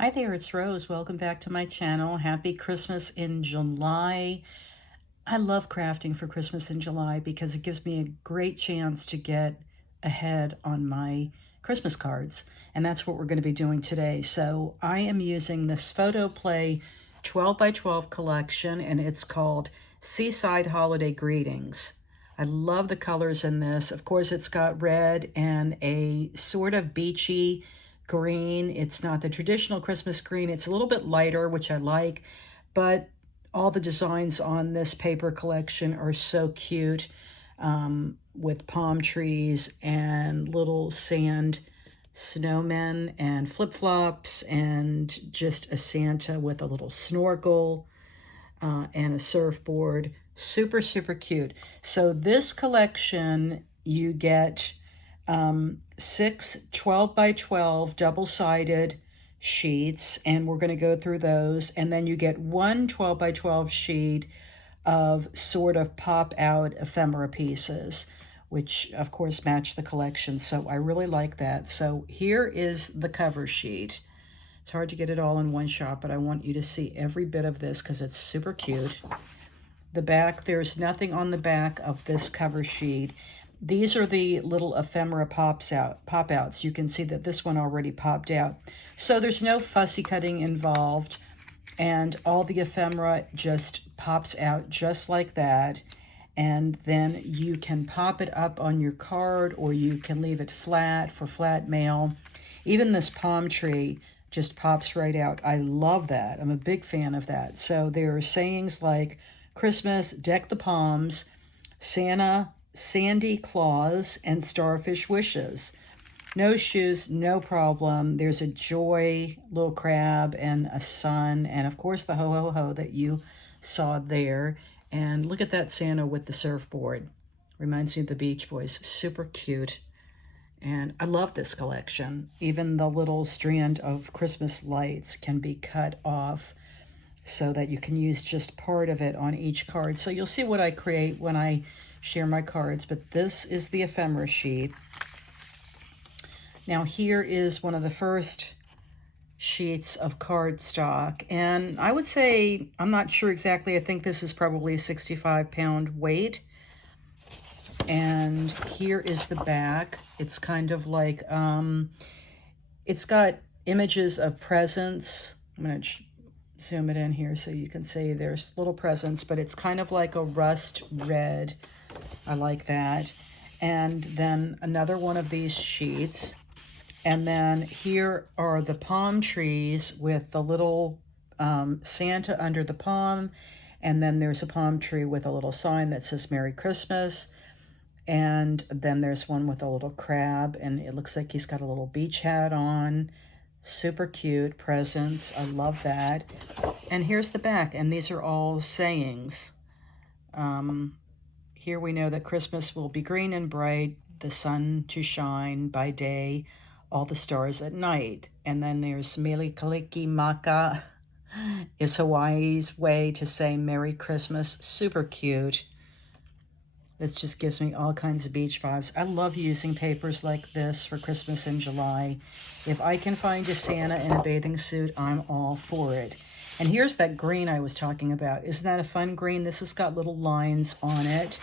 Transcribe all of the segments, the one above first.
Hi there, it's Rose. Welcome back to my channel. Happy Christmas in July. I love crafting for Christmas in July because it gives me a great chance to get ahead on my Christmas cards. And that's what we're going to be doing today. So I am using this Photoplay 12 by 12 collection, and it's called Seaside Holiday Greetings. I love the colors in this. Of course, it's got red and a sort of beachy green. It's not the traditional Christmas green. It's a little bit lighter, which I like, but all the designs on this paper collection are so cute, with palm trees and little sand snowmen and flip-flops and just a Santa with a little snorkel and a surfboard. Super, super cute. So this collection, you get 6 12 by 12 double-sided sheets, and we're going to go through those. And then you get one 12 by 12 sheet of sort of pop-out ephemera pieces, which of course match the collection. So I really like that. So here is the cover sheet. It's hard to get it all in one shot, but I want you to see every bit of this because it's super cute. The back, there's nothing on the back of this cover sheet. These are the little ephemera pop-outs. You can see that this one already popped out. So there's no fussy cutting involved, and all the ephemera just pops out just like that. And then you can pop it up on your card, or you can leave it flat for flat mail. Even this palm tree just pops right out. I love that. I'm a big fan of that. So there are sayings like Christmas, deck the palms, Santa, Sandy Claus, and starfish wishes. No shoes, no problem. There's a joy, little crab, and a sun, and of course the ho ho ho that you saw there. And look at that Santa with the surfboard. Reminds me of the Beach Boys. Super cute. And I love this collection. Even the little strand of Christmas lights can be cut off so that you can use just part of it on each card. So you'll see what I create when I share my cards, but this is the ephemera sheet. Now here is one of the first sheets of cardstock, and I would say, I'm not sure exactly, I think this is probably a 65-pound weight. And here is the back. It's kind of like, it's got images of presents. I'm going to zoom it in here so you can see there's little presents, but it's kind of like a rust red. I like that. And then another one of these sheets. And then here are the palm trees with the little Santa under the palm. And then there's a palm tree with a little sign that says Merry Christmas. And then there's one with a little crab, and it looks like he's got a little beach hat on. Super cute presents. I love that. And here's the back, and these are all sayings. Here we know that Christmas will be green and bright, the sun to shine by day, all the stars at night. And then there's Mele Kaliki Maka is Hawaii's way to say Merry Christmas. Super cute. This just gives me all kinds of beach vibes. I love using papers like this for Christmas in July. If I can find a Santa in a bathing suit, I'm all for it. And here's that green I was talking about. Isn't that a fun green? This has got little lines on it.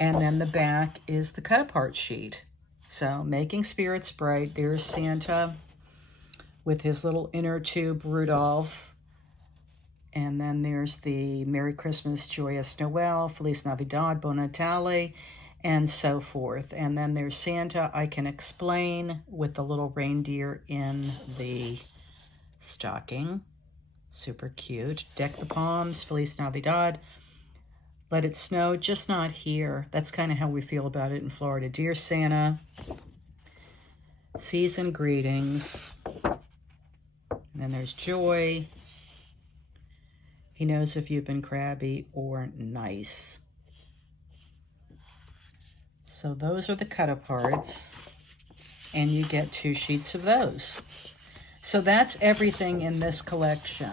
And then the back is the cut-apart sheet. So, making spirits bright. There's Santa with his little inner tube Rudolph. And then there's the Merry Christmas, Joyous Noel, Feliz Navidad, Bon Natale, and so forth. And then there's Santa, I Can Explain, with the little reindeer in the stocking. Super cute. Deck the Palms, Feliz Navidad. Let it snow, just not here. That's kind of how we feel about it in Florida. Dear Santa, season greetings. And then there's joy. He knows if you've been crabby or nice. So those are the cut-aparts, and you get 2 sheets of those. So that's everything in this collection.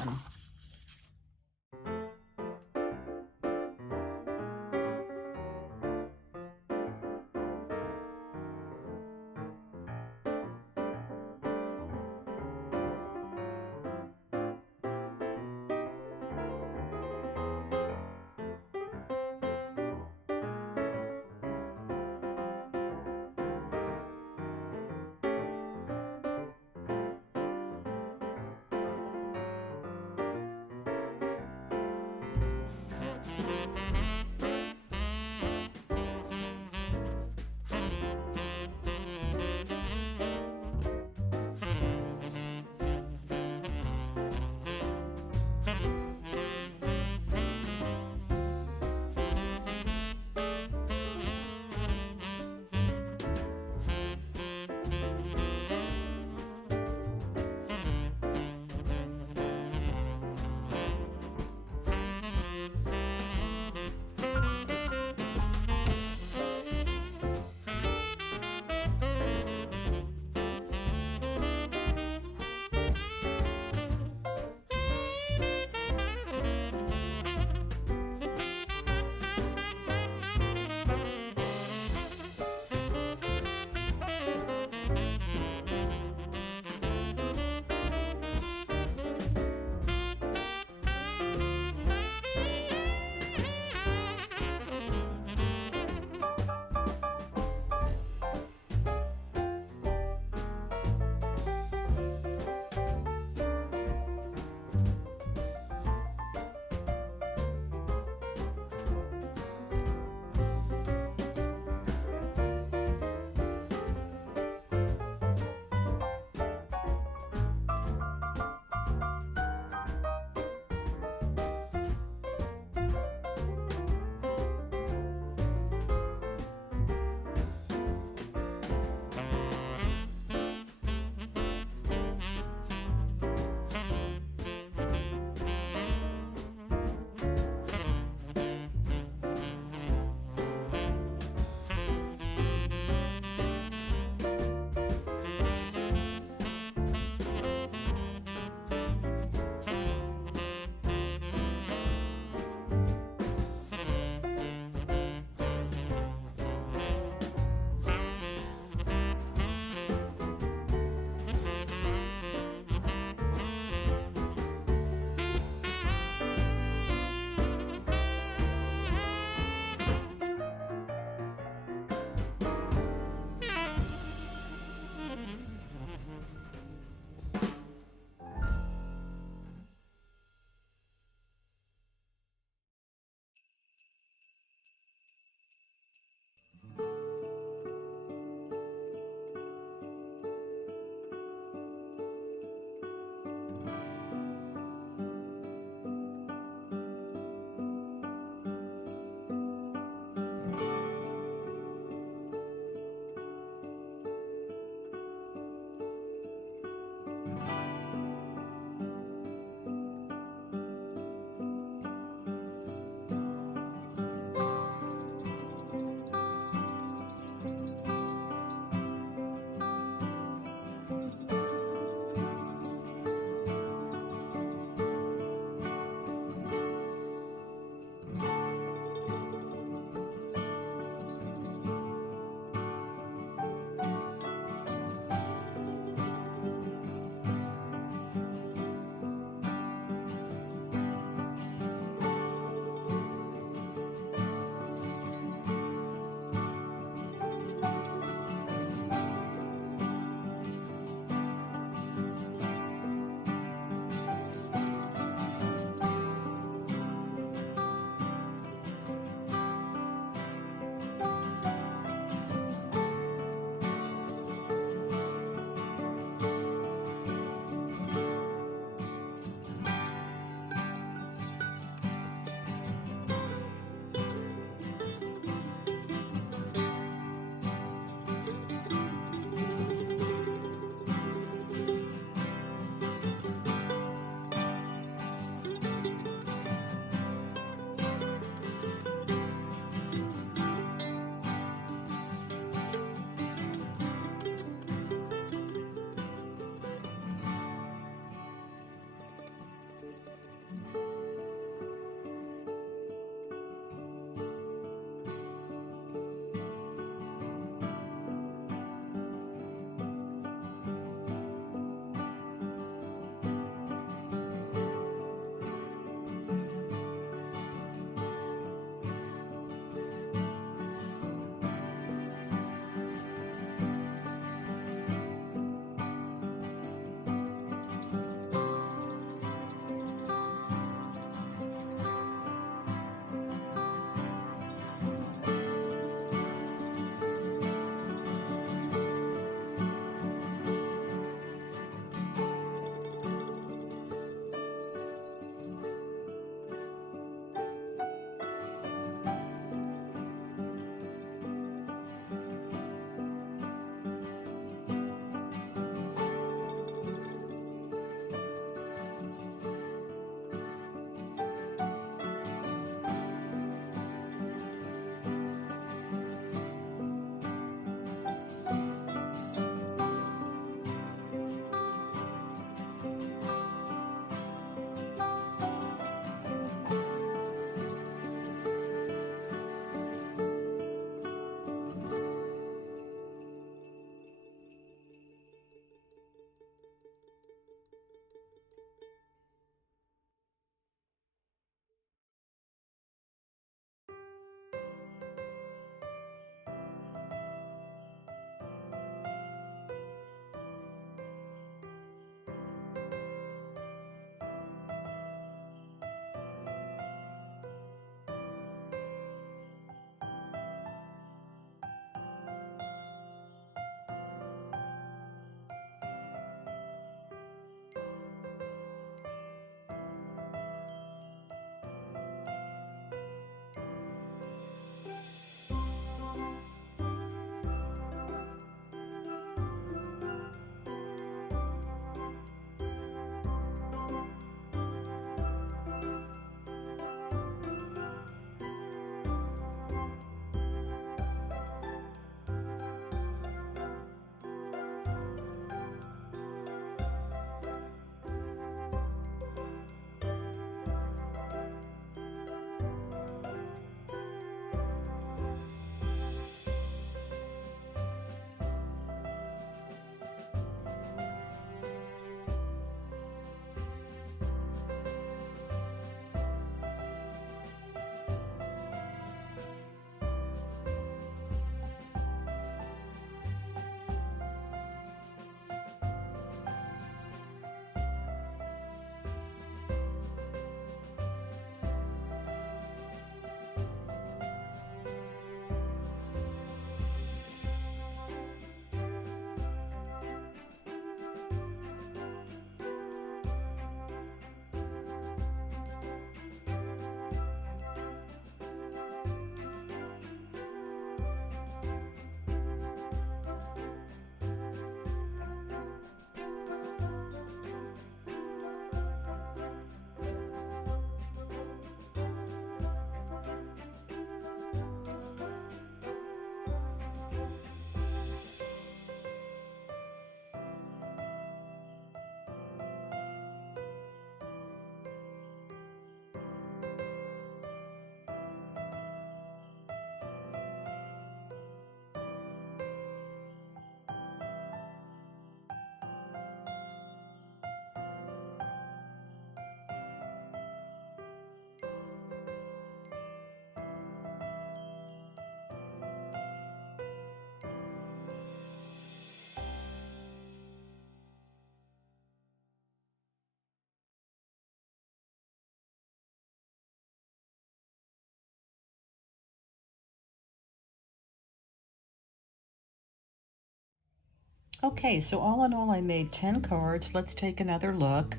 Okay, so all in all, I made 10 cards. Let's take another look.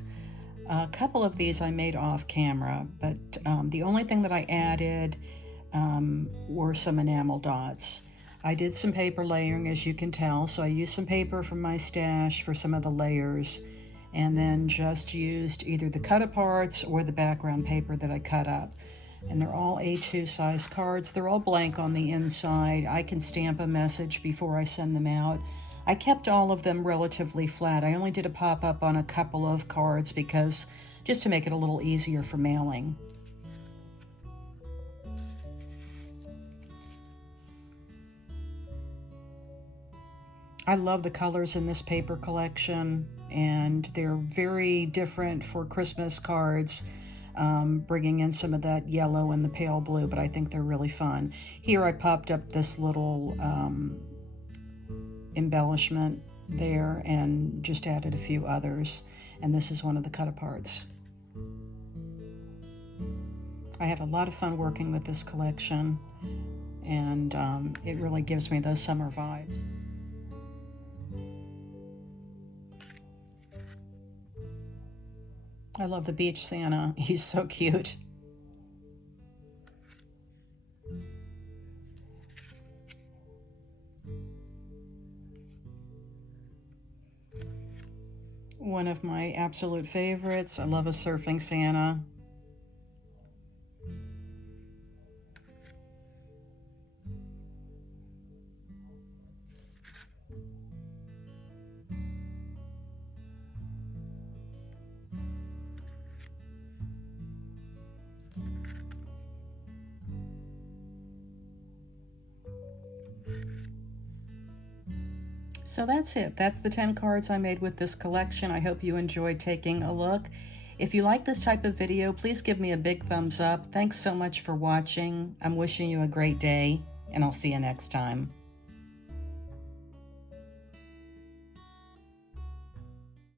A couple of these I made off camera, but the only thing that I added were some enamel dots. I did some paper layering, as you can tell, so I used some paper from my stash for some of the layers, and then just used either the cut aparts or the background paper that I cut up. And they're all A2 size cards. They're all blank on the inside. I can stamp a message before I send them out. I kept all of them relatively flat. I only did a pop-up on a couple of cards because just to make it a little easier for mailing. I love the colors in this paper collection, and they're very different for Christmas cards, bringing in some of that yellow and the pale blue, but I think they're really fun. Here I popped up this little embellishment there and just added a few others, and this is one of the cut aparts. I had a lot of fun working with this collection, and it really gives me those summer vibes. I love the beach Santa. He's so cute. One of my absolute favorites. I love a surfing Santa. So that's it. That's the 10 cards I made with this collection. I hope you enjoyed taking a look. If you like this type of video, please give me a big thumbs up. Thanks so much for watching. I'm wishing you a great day, and I'll see you next time.